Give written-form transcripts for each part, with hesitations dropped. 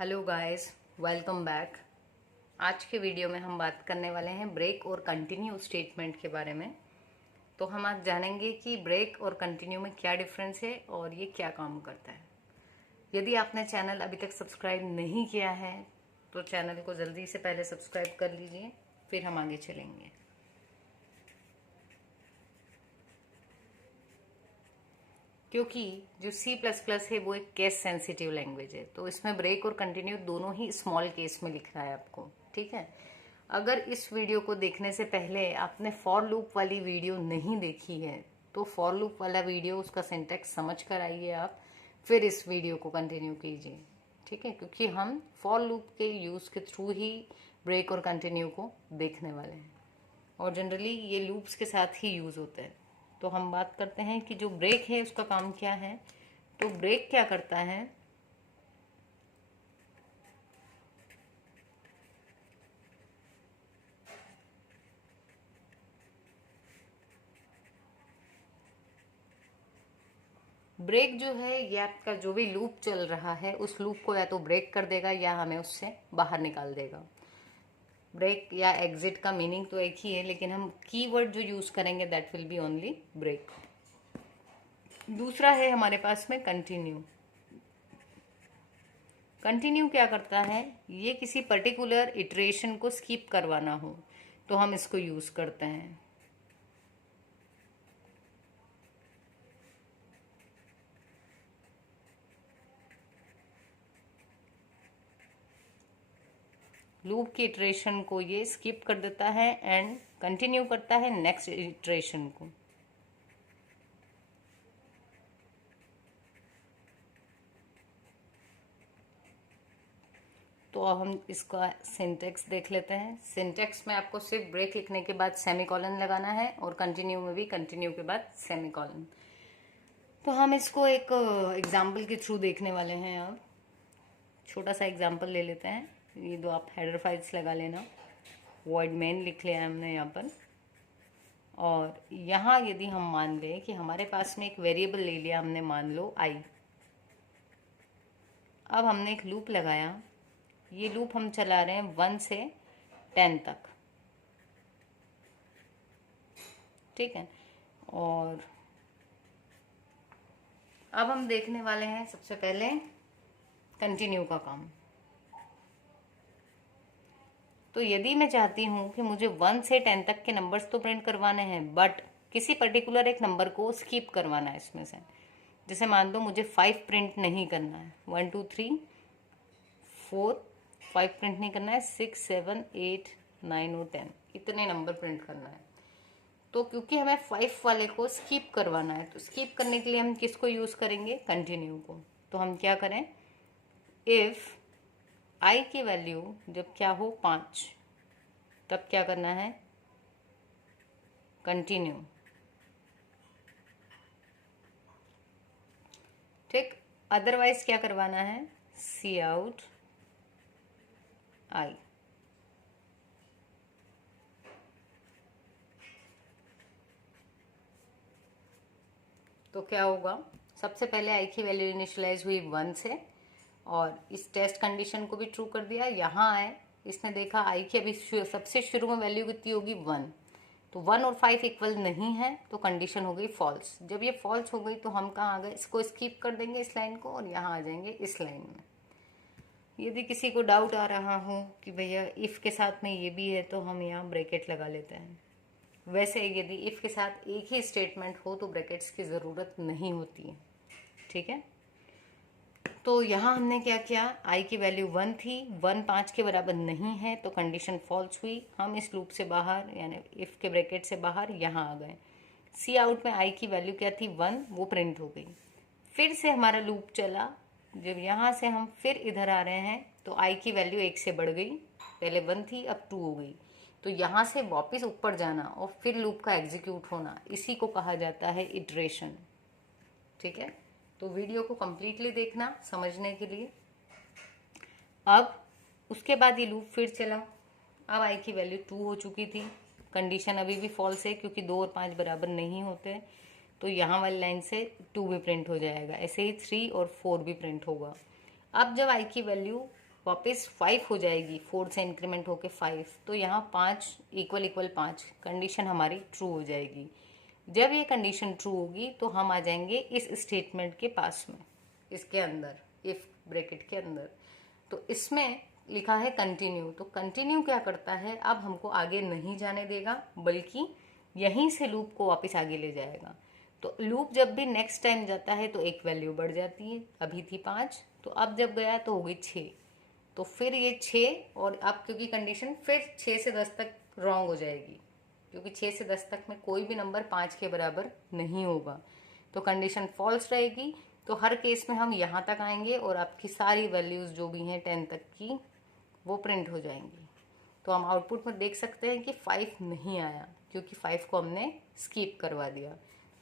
Hello guys, welcome back. आज के video में हम बात करने वाले हैं ब्रेक और कंटिन्यू स्टेटमेंट के बारे में। तो हम आज जानेंगे कि ब्रेक और कंटिन्यू में क्या डिफरेंस है और ये क्या काम करता है। यदि आपने चैनल अभी तक सब्सक्राइब नहीं किया है तो चैनल को जल्दी से पहले सब्सक्राइब कर लीजिए, फिर हम आगे चलेंगे। क्योंकि जो C++ है वो एक केस सेंसिटिव लैंग्वेज है, तो इसमें ब्रेक और कंटिन्यू दोनों ही स्मॉल केस में लिखना है आपको। ठीक है, अगर इस वीडियो को देखने से पहले आपने फॉर लूप वाली वीडियो नहीं देखी है तो फॉर लूप वाला वीडियो, उसका सिंटैक्स समझ कर आइए आप, फिर इस वीडियो को कंटिन्यू कीजिए। ठीक है, क्योंकि हम फॉर लूप के यूज़ के थ्रू ही ब्रेक और कंटिन्यू को देखने वाले हैं और जनरली ये लूप्स के साथ ही यूज़ होते हैं। तो हम बात करते हैं कि जो ब्रेक है उसका काम क्या है। तो ब्रेक क्या करता है, ब्रेक जो है ये आपका जो भी लूप चल रहा है उस लूप को या तो ब्रेक कर देगा या हमें उससे बाहर निकाल देगा। ब्रेक या एग्जिट का मीनिंग तो एक ही है, लेकिन हम कीवर्ड जो यूज करेंगे that will be only break. दूसरा है हमारे पास में कंटिन्यू। कंटिन्यू क्या करता है, ये किसी पर्टिकुलर इटरेशन को स्किप करवाना हो तो हम इसको यूज करते हैं। लूप की इटरेशन को ये स्किप कर देता है एंड कंटिन्यू करता है नेक्स्ट इटरेशन को। तो अब हम इसका सिंटेक्स देख लेते हैं। सिंटेक्स में आपको सिर्फ ब्रेक लिखने के बाद सेमीकोलन लगाना है और कंटिन्यू में भी कंटिन्यू के बाद सेमीकोलन। तो हम इसको एक एग्जाम्पल के थ्रू देखने वाले हैं। अब छोटा सा एग्जाम्पल ले लेते हैं। ये दो आप हेडर फाइल्स लगा लेना। वॉइड मेन लिख लिया है हमने यहाँ पर, और यहाँ यदि हम मान लें कि हमारे पास में एक वेरिएबल ले लिया हमने, मान लो i। अब हमने एक लूप लगाया। ये लूप हम चला रहे हैं 1 से 10 तक। ठीक है, और अब हम देखने वाले हैं सबसे पहले कंटिन्यू का काम। तो यदि मैं चाहती हूं कि मुझे 1 से 10 तक के नंबर्स तो प्रिंट करवाने हैं, बट किसी पर्टिकुलर एक नंबर को स्किप करवाना है इसमें से। जैसे मान लो मुझे 5 प्रिंट नहीं करना है, 1 2 3 4 5 प्रिंट नहीं करना है, 6 7 8 9 और 10 इतने नंबर प्रिंट करना है। तो क्योंकि हमें 5 वाले को स्किप करवाना है, तो स्किप करने के लिए हम किसको यूज करेंगे, कंटिन्यू को। तो हम क्या करें, इफ आई की वैल्यू जब क्या हो 5, तब क्या करना है, कंटिन्यू। ठीक, अदरवाइज क्या करवाना है, सी आउट आई। तो क्या होगा, सबसे पहले आई की वैल्यू इनिशियलाइज हुई 1 से, और इस टेस्ट कंडीशन को भी ट्रू कर दिया। यहाँ आए, इसने देखा आई की अभी सबसे शुरू में वैल्यू कितनी होगी 1, तो 1 और 5 इक्वल नहीं है, तो कंडीशन हो गई फॉल्स। जब ये फॉल्स हो गई तो हम कहाँ आ गए, इसको स्किप कर देंगे इस लाइन को और यहाँ आ जाएंगे इस लाइन में। यदि किसी को डाउट आ रहा हो कि भैया इफ के साथ में ये भी है, तो हम यहाँ ब्रैकेट लगा लेते हैं। वैसे यदि इफ के साथ एक ही स्टेटमेंट हो तो ब्रैकेट्स की ज़रूरत नहीं होती है। ठीक है, तो यहाँ हमने क्या किया, आई की वैल्यू 1 थी, 1 5 के बराबर नहीं है, तो कंडीशन फॉल्स हुई। हम इस लूप से बाहर, यानी इफ के ब्रैकेट से बाहर यहाँ आ गए। सी आउट में आई की वैल्यू क्या थी 1, वो प्रिंट हो गई। फिर से हमारा लूप चला, जब यहाँ से हम फिर इधर आ रहे हैं तो आई की वैल्यू 1 से बढ़ गई, पहले 1 थी अब 2 हो गई। तो यहाँ से वापस ऊपर जाना और फिर लूप का एग्जीक्यूट होना, इसी को कहा जाता है इटरेशन। ठीक है, तो वीडियो को कम्प्लीटली देखना समझने के लिए। अब उसके बाद ये लूप फिर चला। अब आई की वैल्यू 2 हो चुकी थी, कंडीशन अभी भी फॉल्स है क्योंकि 2 और 5 बराबर नहीं होते, तो यहाँ वाली लाइन से 2 भी प्रिंट हो जाएगा। ऐसे ही 3 और 4 भी प्रिंट होगा। अब जब आई की वैल्यू वापस 5 हो जाएगी, 4 से इंक्रीमेंट होके 5, तो यहाँ 5 इक्वल इक्वल 5 कंडीशन हमारी ट्रू हो जाएगी। जब ये कंडीशन ट्रू होगी तो हम आ जाएंगे इस स्टेटमेंट के पास में, इसके अंदर, इफ ब्रैकेट के अंदर। तो इसमें लिखा है कंटिन्यू, तो कंटिन्यू क्या करता है, अब हमको आगे नहीं जाने देगा बल्कि यहीं से लूप को वापस आगे ले जाएगा। तो लूप जब भी नेक्स्ट टाइम जाता है तो एक वैल्यू बढ़ जाती है, अभी थी 5, तो अब जब गया तो हो गई 6, तो फिर ये 6, और अब क्योंकि कंडीशन फिर 6 से 10 तक रॉन्ग हो जाएगी, क्योंकि 6 से 10 तक में कोई भी नंबर 5 के बराबर नहीं होगा, तो कंडीशन फॉल्स रहेगी। तो हर केस में हम यहाँ तक आएंगे और आपकी सारी वैल्यूज जो भी हैं 10 तक की वो प्रिंट हो जाएंगी। तो हम आउटपुट में देख सकते हैं कि 5 नहीं आया, क्योंकि 5 को हमने स्किप करवा दिया।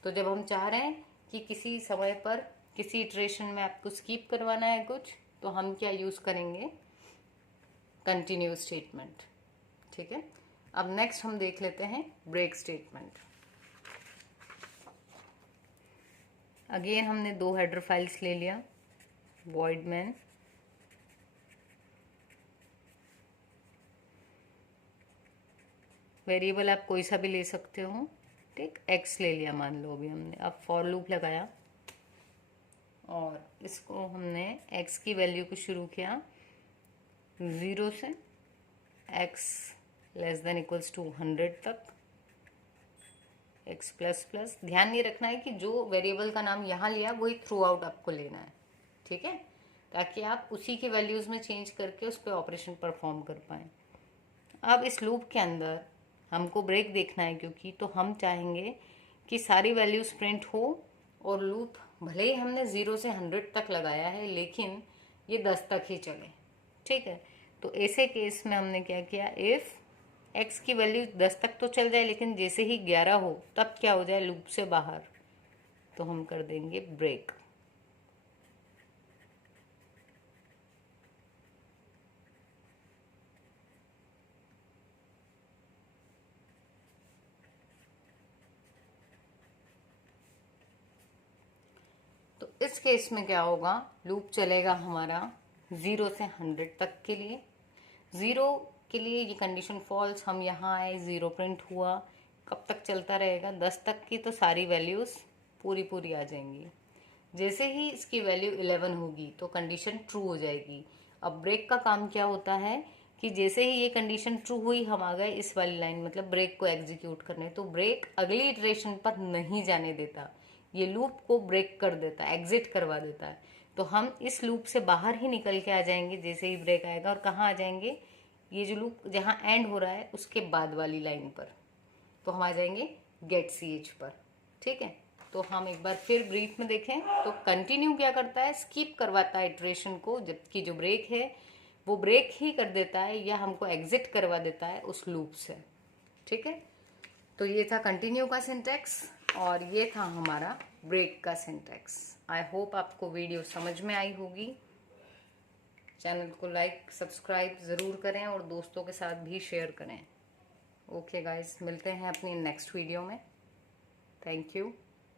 तो जब हम चाह रहे हैं कि किसी समय पर किसी इटरेशन में आपको स्किप करवाना है कुछ, तो हम क्या यूज़ करेंगे, कंटिन्यू स्टेटमेंट। ठीक है, अब नेक्स्ट हम देख लेते हैं ब्रेक स्टेटमेंट। अगेन हमने 2 हेडर फाइल्स ले लिया, वॉइड मैन, वेरिएबल आप कोई सा भी ले सकते हो, ठीक, एक्स ले लिया मान लो अभी हमने। अब फॉर लूप लगाया और इसको हमने एक्स की वैल्यू को शुरू किया 0 से x less than equals to 100 तक, एक्स प्लस प्लस। ध्यान ये रखना है कि जो वेरिएबल का नाम यहाँ लिया वही थ्रू आउट आपको लेना है, ठीक है, ताकि आप उसी के वैल्यूज़ में चेंज करके उस पर ऑपरेशन परफॉर्म कर पाएँ। अब इस लूप के अंदर हमको ब्रेक देखना है, क्योंकि तो हम चाहेंगे कि सारी वैल्यूज प्रिंट हो और लूप भले ही हमने 0 से 100 तक लगाया है लेकिन ये 10 तक ही चले, ठीक है। तो ऐसे केस में हमने क्या किया, इफ एक्स की वैल्यू 10 तक तो चल जाए लेकिन जैसे ही 11 हो तब क्या हो जाए, लूप से बाहर, तो हम कर देंगे ब्रेक। तो इस केस में क्या होगा, लूप चलेगा हमारा 0 से 100 तक के लिए। 0 के लिए ये कंडीशन फॉल्स, हम यहाँ आए, 0 प्रिंट हुआ, कब तक चलता रहेगा, 10 तक की तो सारी वैल्यूज पूरी आ जाएंगी। जैसे ही इसकी वैल्यू 11 होगी तो कंडीशन ट्रू हो जाएगी। अब ब्रेक का काम क्या होता है कि जैसे ही ये कंडीशन ट्रू हुई हम आ गए इस वाली लाइन, मतलब ब्रेक को एग्जीक्यूट करने, तो ब्रेक अगली इटरेशन पर नहीं जाने देता, ये लूप को ब्रेक कर देता है, एग्जिट करवा देता है। तो हम इस लूप से बाहर ही निकल के आ जाएंगे जैसे ही ब्रेक आएगा, और कहाँ आ जाएंगे, ये जो लूप जहाँ एंड हो रहा है उसके बाद वाली लाइन पर, तो हम आ जाएंगे गेट ch पर, ठीक है। तो हम एक बार फिर ब्रीफ में देखें तो कंटिन्यू क्या करता है, स्किप करवाता है इटरेशन को, जबकि जो ब्रेक है वो ब्रेक ही कर देता है या हमको एग्जिट करवा देता है उस लूप से, ठीक है। तो ये था कंटिन्यू का सिंटैक्स और ये था हमारा ब्रेक का सिंटैक्स। आई होप आपको वीडियो समझ में आई होगी। चैनल को लाइक सब्सक्राइब ज़रूर करें और दोस्तों के साथ भी शेयर करें। ओके गाइस, मिलते हैं अपनी नेक्स्ट वीडियो में। Thank you.